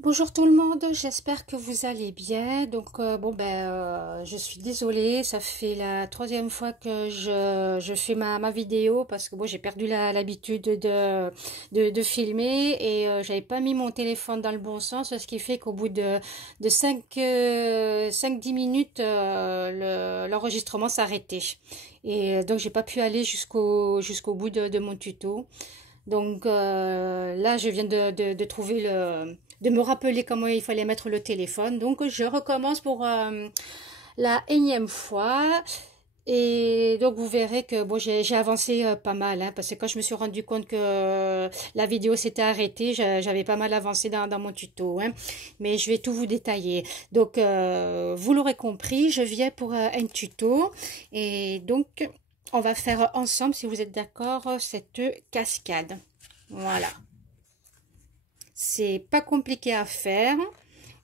Bonjour tout le monde, j'espère que vous allez bien. Donc je suis désolée, ça fait la troisième fois que je fais ma vidéo parce que bon, j'ai perdu l'habitude de filmer et j'avais pas mis mon téléphone dans le bon sens, ce qui fait qu'au bout de 5-10 minutes, l'enregistrement s'arrêtait. Et donc j'ai pas pu aller jusqu'au bout de mon tuto. Donc là, je viens de trouver de me rappeler comment il fallait mettre le téléphone. Donc je recommence pour la énième fois. Et donc vous verrez que bon, j'ai avancé pas mal, hein, parce que quand je me suis rendu compte que la vidéo s'était arrêtée, j'avais pas mal avancé dans mon tuto, hein. Mais je vais tout vous détailler. Donc vous l'aurez compris, je viens pour un tuto. Et donc on va faire ensemble, si vous êtes d'accord, cette cascade. Voilà. C'est pas compliqué à faire.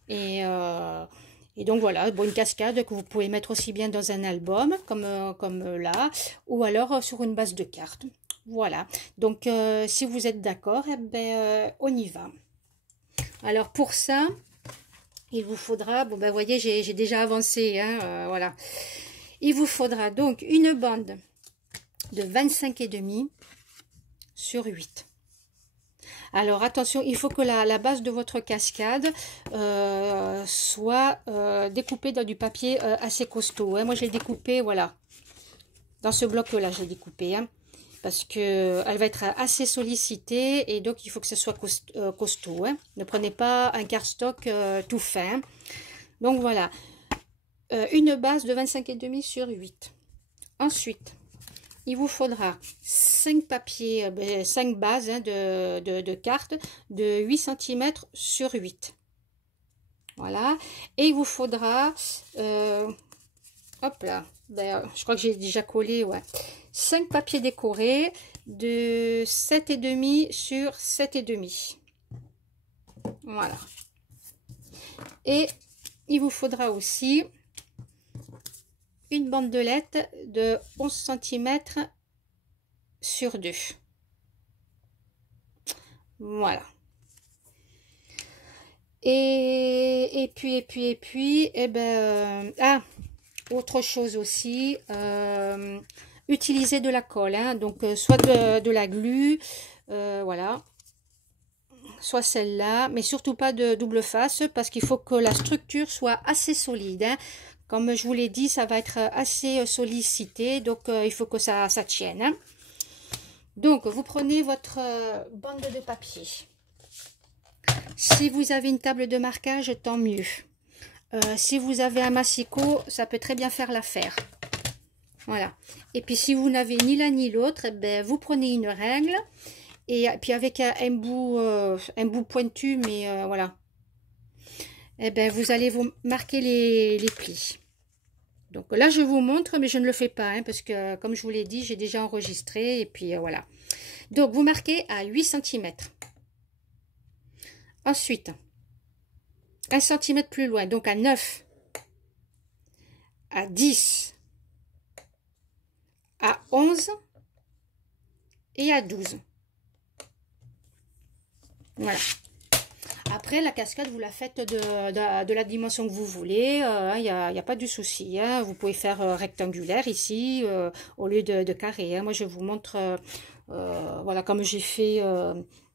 Et, euh, et donc voilà, bon, une cascade que vous pouvez mettre aussi bien dans un album, comme là, ou alors sur une base de cartes. Voilà. Donc si vous êtes d'accord, eh ben, on y va. Alors pour ça, il vous faudra, bon ben vous voyez, j'ai déjà avancé, hein, voilà. Il vous faudra donc une bande de 25,5 sur 8. Alors attention, il faut que la base de votre cascade soit découpée dans du papier assez costaud, hein. Moi j'ai découpé, voilà, dans ce bloc-là j'ai découpé, hein, parce que elle va être assez sollicitée et donc il faut que ce soit costaud, hein. Ne prenez pas un cardstock tout fin. Donc voilà, une base de 25,5 sur 8. Ensuite, il vous faudra 5 papiers, 5 bases, hein, de cartes de 8 cm sur 8. Voilà. Et il vous faudra, hop là, je crois que j'ai déjà collé, ouais, 5 papiers décorés de 7,5 sur 7,5. Voilà. Et il vous faudra aussi une bandelette de 11 cm sur 2. Voilà. Et puis, eh ben, autre chose aussi, utiliser de la colle, hein, donc soit de la glu, voilà, soit celle-là, mais surtout pas de double face, parce qu'il faut que la structure soit assez solide, hein. Comme je vous l'ai dit, ça va être assez sollicité, donc il faut que ça tienne, hein. Donc, vous prenez votre bande de papier. Si vous avez une table de marquage, tant mieux. Si vous avez un massicot, ça peut très bien faire l'affaire. Voilà. Et puis, si vous n'avez ni l'un ni l'autre, ben, vous prenez une règle. Et puis, avec un bout pointu, mais voilà. Et ben, vous allez vous marquer les plis. Donc là, je vous montre, mais je ne le fais pas, hein, parce que, comme je vous l'ai dit, j'ai déjà enregistré. Et puis, voilà. Donc, vous marquez à 8 cm. Ensuite, 1 cm plus loin, donc à 9, à 10, à 11 et à 12. Voilà. Après, la cascade, vous la faites de la dimension que vous voulez. Il n'y a pas de souci, hein. Vous pouvez faire rectangulaire ici au lieu de carré, hein. Moi, je vous montre, voilà, comme j'ai fait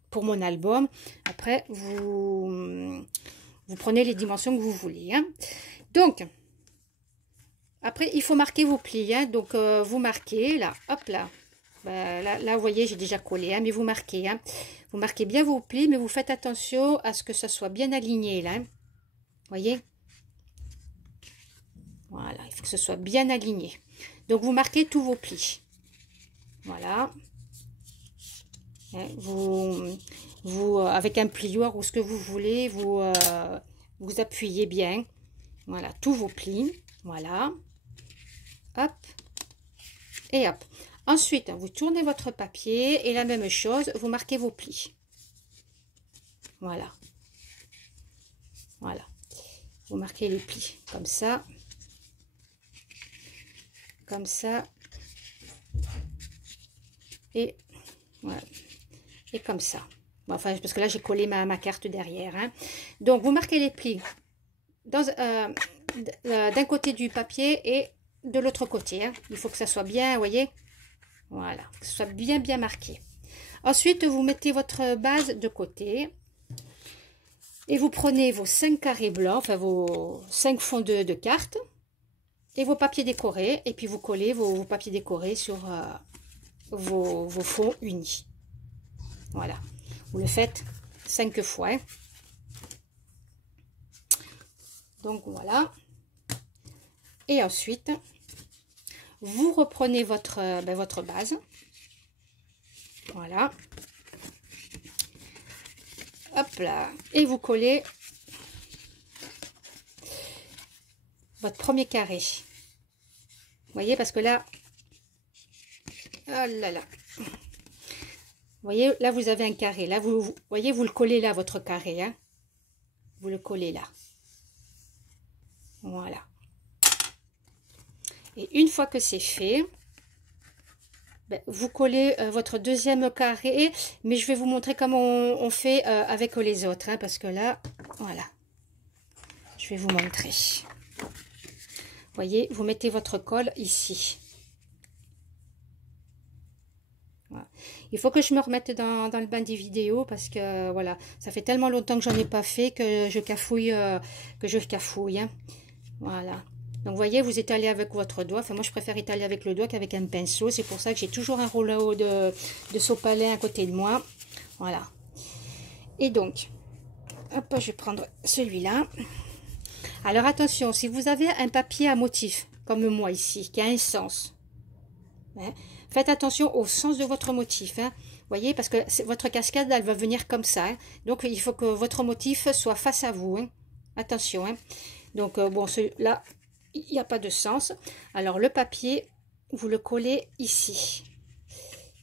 pour mon album. Après, vous prenez les dimensions que vous voulez, hein. Donc, après, il faut marquer vos plis, hein. Donc, vous marquez là, hop là. Ben, là, vous voyez, j'ai déjà collé, hein, mais vous marquez, hein. Vous marquez bien vos plis, mais vous faites attention à ce que ça soit bien aligné, là, hein. Voyez? Voilà, il faut que ce soit bien aligné. Donc, vous marquez tous vos plis. Voilà. Hein, avec un plieur ou ce que vous voulez, vous appuyez bien. Voilà, tous vos plis. Voilà. Hop. Et hop. Ensuite, vous tournez votre papier et la même chose, vous marquez vos plis. Voilà. Voilà. Vous marquez les plis comme ça. Comme ça. Et voilà. Et comme ça. Bon, enfin, parce que là, j'ai collé ma carte derrière. Hein. Donc, vous marquez les plis d'un côté du papier et de l'autre côté. Hein. Il faut que ça soit bien, vous voyez. Voilà, que ce soit bien, bien marqué. Ensuite, vous mettez votre base de côté. Et vous prenez vos 5 carrés blancs, enfin vos 5 fonds de cartes. Et vos papiers décorés. Et puis, vous collez vos papiers décorés sur vos fonds unis. Voilà. Vous le faites 5 fois. Hein. Donc, voilà. Et ensuite, vous reprenez votre base. Voilà. Hop là. Et vous collez votre premier carré. Vous voyez, parce que là... Oh là là. Vous voyez, là, vous avez un carré. Là, vous voyez, vous le collez là, votre carré. Hein. Vous le collez là. Voilà. Et une fois que c'est fait, ben, vous collez votre deuxième carré. Mais je vais vous montrer comment on fait avec les autres. Hein, parce que là, voilà. Je vais vous montrer. Vous voyez, vous mettez votre colle ici. Voilà. Il faut que je me remette dans le bain des vidéos parce que voilà, ça fait tellement longtemps que j'en ai pas fait que je cafouille, hein. Voilà. Donc vous voyez, vous étalez avec votre doigt. Enfin moi je préfère étaler avec le doigt qu'avec un pinceau. C'est pour ça que j'ai toujours un rouleau de sopalin à côté de moi. Voilà. Et donc, hop, je vais prendre celui-là. Alors attention, si vous avez un papier à motif, comme moi ici, qui a un sens, hein, faites attention au sens de votre motif. Hein, voyez, parce que votre cascade, elle va venir comme ça. Hein, donc, il faut que votre motif soit face à vous. Hein, attention. Hein, donc, bon, là, il n'y a pas de sens. Alors, le papier, vous le collez ici.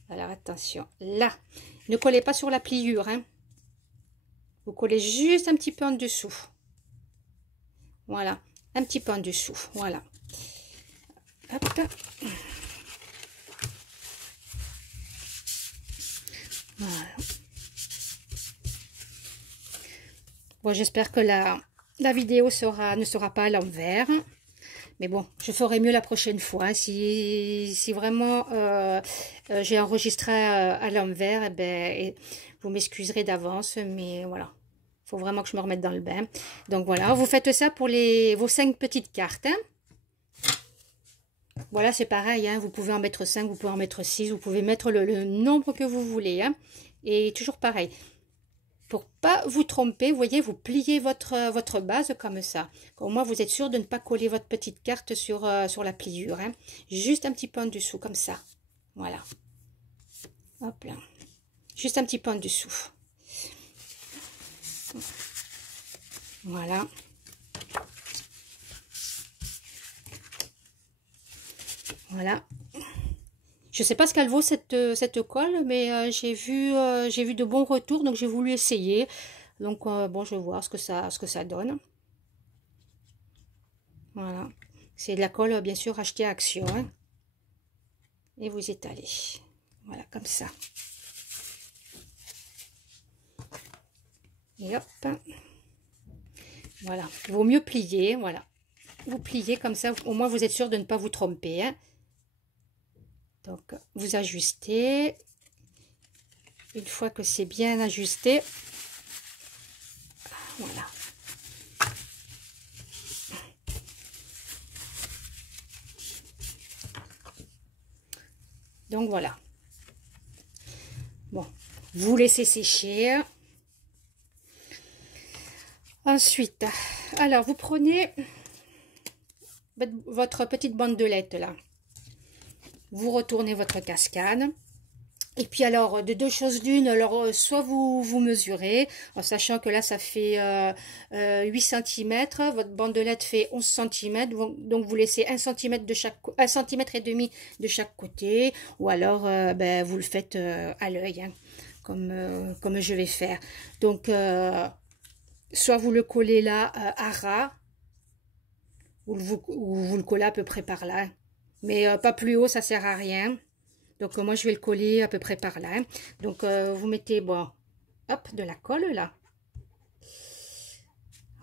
Alors, attention. Là, ne collez pas sur la pliure. Hein, vous collez juste un petit peu en dessous. Voilà, un petit peu en dessous. Voilà. Hop. Voilà. Bon, j'espère que la vidéo ne sera pas à l'envers. Mais bon, je ferai mieux la prochaine fois. Si vraiment j'ai enregistré à l'envers, eh ben, vous m'excuserez d'avance. Mais voilà. Il faut vraiment que je me remette dans le bain. Donc voilà, vous faites ça pour vos 5 petites cartes. Hein. Voilà, c'est pareil. Hein. Vous pouvez en mettre 5, vous pouvez en mettre 6. Vous pouvez mettre le nombre que vous voulez. Hein. Et toujours pareil. Pour pas vous tromper, vous voyez, vous pliez votre base comme ça. Au moins, vous êtes sûr de ne pas coller votre petite carte sur la pliure. Hein. Juste un petit peu en dessous, comme ça. Voilà. Hop là. Juste un petit peu en dessous. Voilà. Voilà. Je sais pas ce qu'elle vaut cette colle, mais j'ai vu de bons retours, donc j'ai voulu essayer. Donc bon, je vais voir ce que ça donne. Voilà. C'est de la colle, bien sûr, achetée à Action. Hein. Et vous étalez. Voilà, comme ça. Et hop. Voilà. Il vaut mieux plier, voilà. Vous pliez comme ça, au moins vous êtes sûr de ne pas vous tromper. Hein. Donc, vous ajustez. Une fois que c'est bien ajusté, voilà. Donc, voilà. Bon, vous laissez sécher. Ensuite, alors, vous prenez votre petite bandelette, là. Vous retournez votre cascade. Et puis alors, de deux choses l'une, alors soit vous mesurez, en sachant que là ça fait 8 cm, votre bandelette fait 11 cm, donc vous laissez 1 cm de chaque, 1 cm et demi de chaque côté, ou alors ben, vous le faites à l'œil, hein, comme je vais faire. Donc, soit vous le collez là à ras, ou vous le collez à peu près par là, mais pas plus haut, ça sert à rien. Donc, moi, je vais le coller à peu près par là. Donc, vous mettez, bon, hop, de la colle là.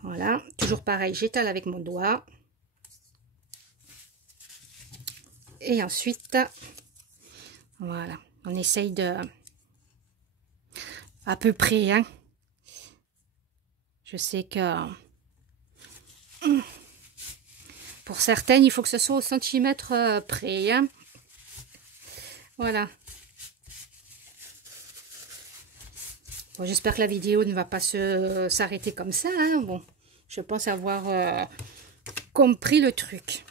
Voilà, toujours pareil, j'étale avec mon doigt. Et ensuite, voilà, on essaye de, à peu près, hein. Je sais que pour certaines, il faut que ce soit au centimètre près, hein. Voilà. Bon, j'espère que la vidéo ne va pas s'arrêter comme ça, hein. Bon, je pense avoir compris le truc.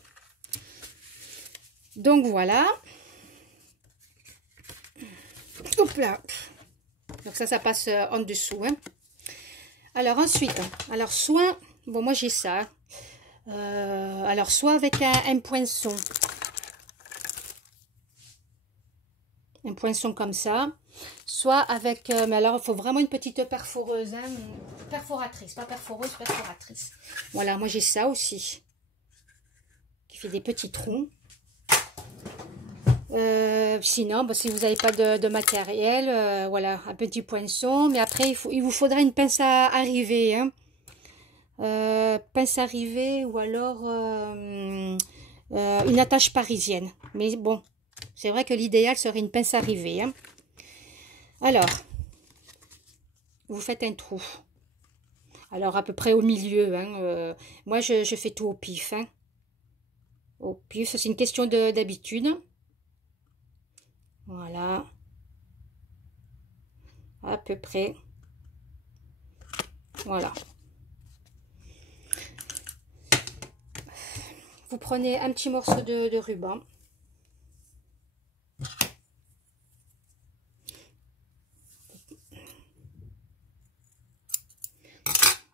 Donc voilà. Hop là. Donc ça passe en dessous, hein. Alors ensuite, alors soit, bon moi j'ai ça. Alors soit avec un poinçon. Un poinçon comme ça. Soit avec, mais alors il faut vraiment une petite perforeuse, hein, perforatrice, pas perforeuse, perforatrice. Voilà, moi j'ai ça aussi. Qui fait des petits trous. Sinon, bon, si vous n'avez pas de matériel, voilà, un petit poinçon. Mais après, il vous faudra une pince à arriver, hein. Pince à arriver ou alors une attache parisienne. Mais bon, c'est vrai que l'idéal serait une pince à arriver, hein. Alors, vous faites un trou. Alors, à peu près au milieu, hein. Moi, je fais tout au pif, hein. Au pif, c'est une question d'habitude. Voilà. À peu près. Voilà. Vous prenez un petit morceau de ruban.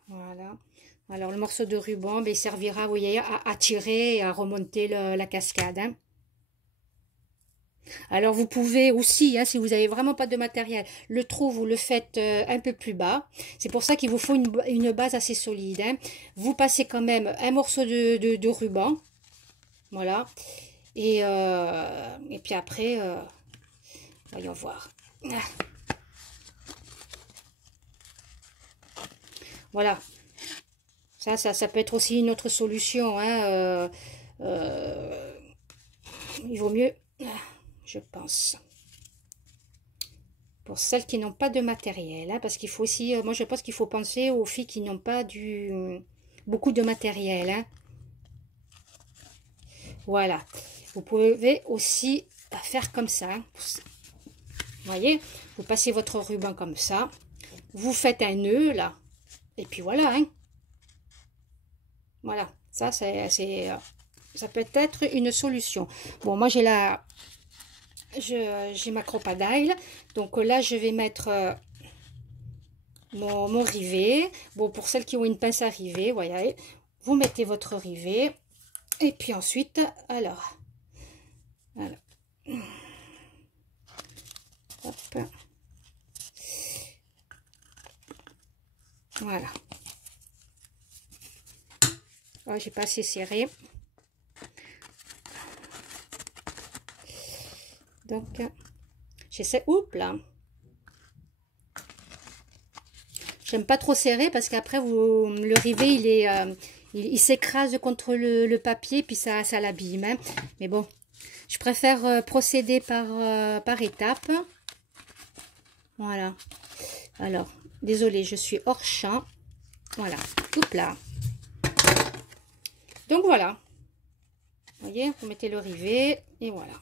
Voilà. Alors, le morceau de ruban, ben, il servira, vous voyez, à tirer et à remonter la cascade, hein. Alors, vous pouvez aussi, hein, si vous n'avez vraiment pas de matériel, le trou, vous le faites un peu plus bas. C'est pour ça qu'il vous faut une base assez solide, hein. Vous passez quand même un morceau de ruban. Voilà. Et puis après, voyons voir. Voilà. Ça peut être aussi une autre solution, hein. Il vaut mieux, je pense, pour celles qui n'ont pas de matériel, hein, parce qu'il faut aussi, moi je pense qu'il faut penser aux filles qui n'ont pas beaucoup de matériel, hein. Voilà. Vous pouvez aussi faire comme ça, hein. Vous voyez, vous passez votre ruban comme ça, vous faites un nœud là, et puis voilà, hein. Voilà, ça peut être une solution. Bon, moi j'ai ma crocodile, donc là je vais mettre mon rivet. Bon, pour celles qui ont une pince à rivet, voyez, vous mettez votre rivet, et puis ensuite, alors, hop, voilà. Oh, j'ai pas assez serré. Donc, j'essaie. Oups là. J'aime pas trop serrer parce qu'après, le rivet, il s'écrase contre le papier, puis ça l'abîme, hein. Mais bon, je préfère procéder par étapes. Voilà. Alors, désolée, je suis hors champ. Voilà. Oups là. Donc voilà, vous voyez, vous mettez le rivet et voilà.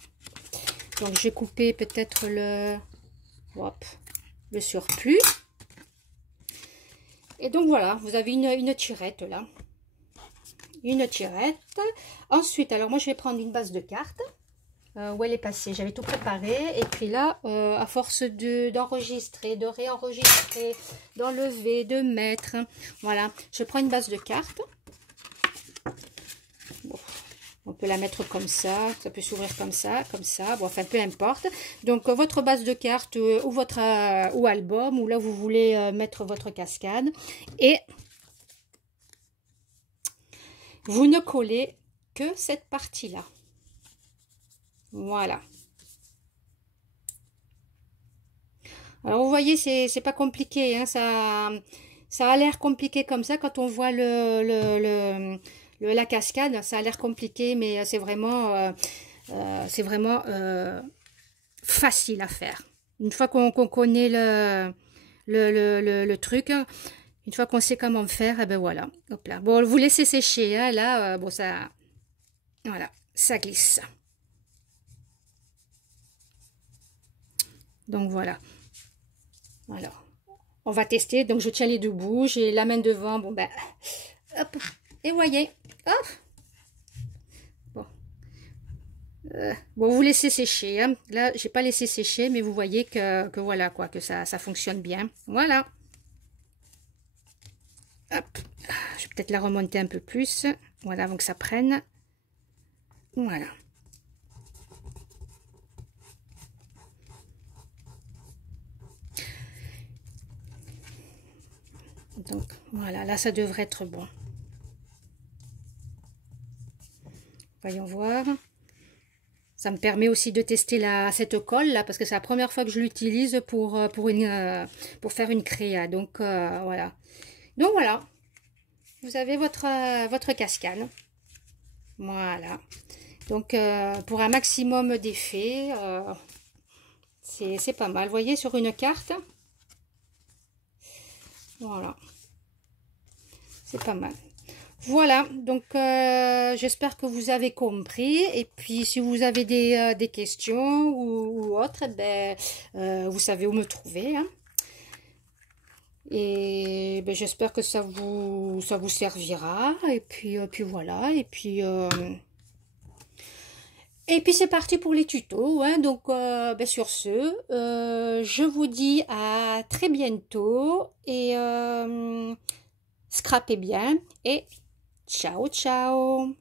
Donc je vais couper peut-être le surplus. Et donc voilà, vous avez une tirette là. Une tirette. Ensuite, alors moi je vais prendre une base de cartes. Où elle est passée, j'avais tout préparé. Et puis là, à force d'enregistrer, de réenregistrer, d'enlever, de mettre, voilà, je prends une base de cartes. Bon, on peut la mettre comme ça peut s'ouvrir comme ça, bon, enfin peu importe. Donc votre base de cartes ou votre ou album, ou là vous voulez mettre votre cascade, et vous ne collez que cette partie là. Voilà. Alors vous voyez, c'est pas compliqué, hein, ça a l'air compliqué comme ça quand on voit la cascade, ça a l'air compliqué, mais c'est vraiment facile à faire. Une fois qu'on connaît le truc, une fois qu'on sait comment faire, et ben voilà. Hop là. Bon, vous laissez sécher, hein, là, bon, ça, voilà, ça glisse. Donc voilà. Alors, on va tester. Donc je tiens les deux bouts, j'ai la main devant. Bon ben, hop. Et voyez, hop. Bon, bon, vous laissez sécher. Hein. Là, j'ai pas laissé sécher, mais vous voyez que voilà quoi, que ça fonctionne bien. Voilà. Hop. Je vais peut-être la remonter un peu plus. Voilà, avant que ça prenne. Voilà. Donc voilà, là ça devrait être bon. Voyons voir. Ça me permet aussi de tester cette colle là, parce que c'est la première fois que je l'utilise pour faire une créa. Donc voilà. Donc voilà. Vous avez votre cascade. Voilà. Donc pour un maximum d'effet, c'est pas mal. Vous voyez sur une carte. Voilà. C'est pas mal. Voilà, donc j'espère que vous avez compris. Et puis si vous avez des questions ou autres, eh ben, vous savez où me trouver. Hein. Et ben, j'espère que ça vous servira. Et puis voilà. Et puis c'est parti pour les tutos. Hein. Donc ben, sur ce, je vous dis à très bientôt. Et scrapez bien. Et ciao, ciao!